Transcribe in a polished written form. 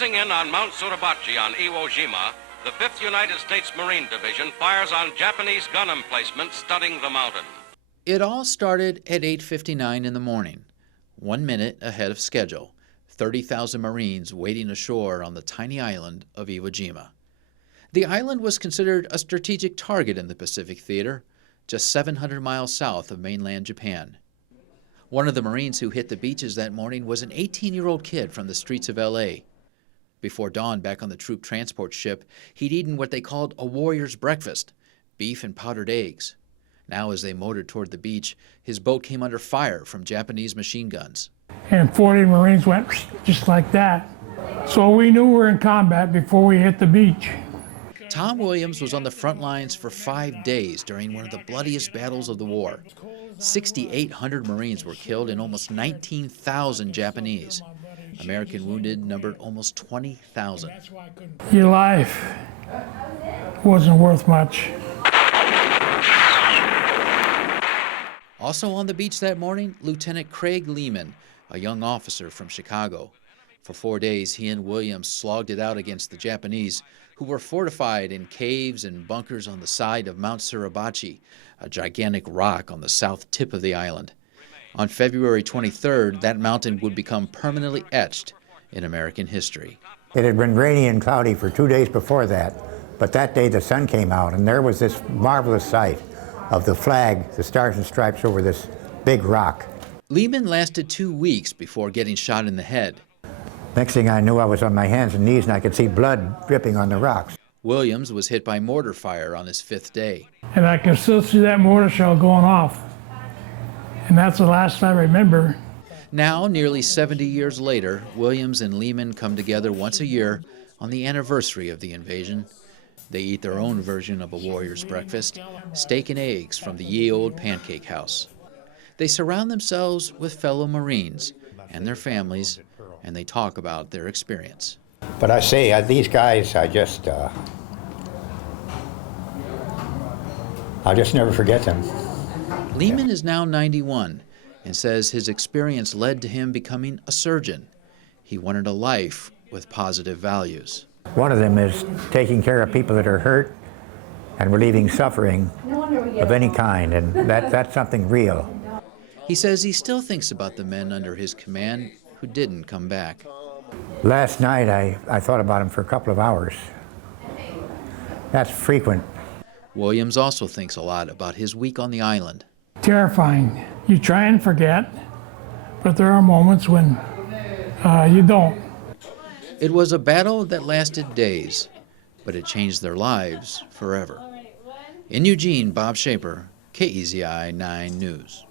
Closing in on Mount Suribachi on Iwo Jima, the 5th United States Marine Division fires on Japanese gun emplacements studding the mountain. It all started at 8:59 in the morning, 1 minute ahead of schedule. 30,000 Marines waiting ashore on the tiny island of Iwo Jima. The island was considered a strategic target in the Pacific Theater, just 700 miles south of mainland Japan. One of the Marines who hit the beaches that morning was an 18-year-old kid from the streets of L.A. Before dawn back on the troop transport ship, he'd eaten what they called a warrior's breakfast, beef and powdered eggs. Now as they motored toward the beach, his boat came under fire from Japanese machine guns. And 40 Marines went just like that. So we knew we were in combat before we hit the beach. Tom Williams was on the front lines for 5 days during one of the bloodiest battles of the war. 6,800 Marines were killed and almost 19,000 Japanese. American wounded numbered almost 20,000. Your life wasn't worth much. Also on the beach that morning, Lieutenant Craig Lehman, a young officer from Chicago. For 4 days, he and Williams slogged it out against the Japanese, who were fortified in caves and bunkers on the side of Mount Suribachi, a gigantic rock on the south tip of the island. On February 23rd, that mountain would become permanently etched in American history. It had been rainy and cloudy for 2 days before that, but that day the sun came out, and there was this marvelous sight of the flag, the stars and stripes over this big rock. Lehman lasted 2 weeks before getting shot in the head. Next thing I knew, I was on my hands and knees, and I could see blood dripping on the rocks. Williams was hit by mortar fire on his 5th day. And I can still see that mortar shell going off. And that's the last I remember. Now, nearly 70 years later, Williams and Lehman come together once a year on the anniversary of the invasion. They eat their own version of a warrior's breakfast, steak and eggs from the ye old pancake house. They surround themselves with fellow Marines and their families, and they talk about their experience. But I say, these guys, I'll just never forget them. Lehman is now 91 and says his experience led to him becoming a surgeon. He wanted a life with positive values. One of them is taking care of people that are hurt and relieving suffering of any kind, and that's something real. He says he still thinks about the men under his command who didn't come back. Last night, I thought about them for a couple of hours. That's frequent. Williams also thinks a lot about his week on the island. Terrifying. You try and forget, but there are moments when you don't. It was a battle that lasted days, but it changed their lives forever. In Eugene, Bob Schaper, KEZI 9 News.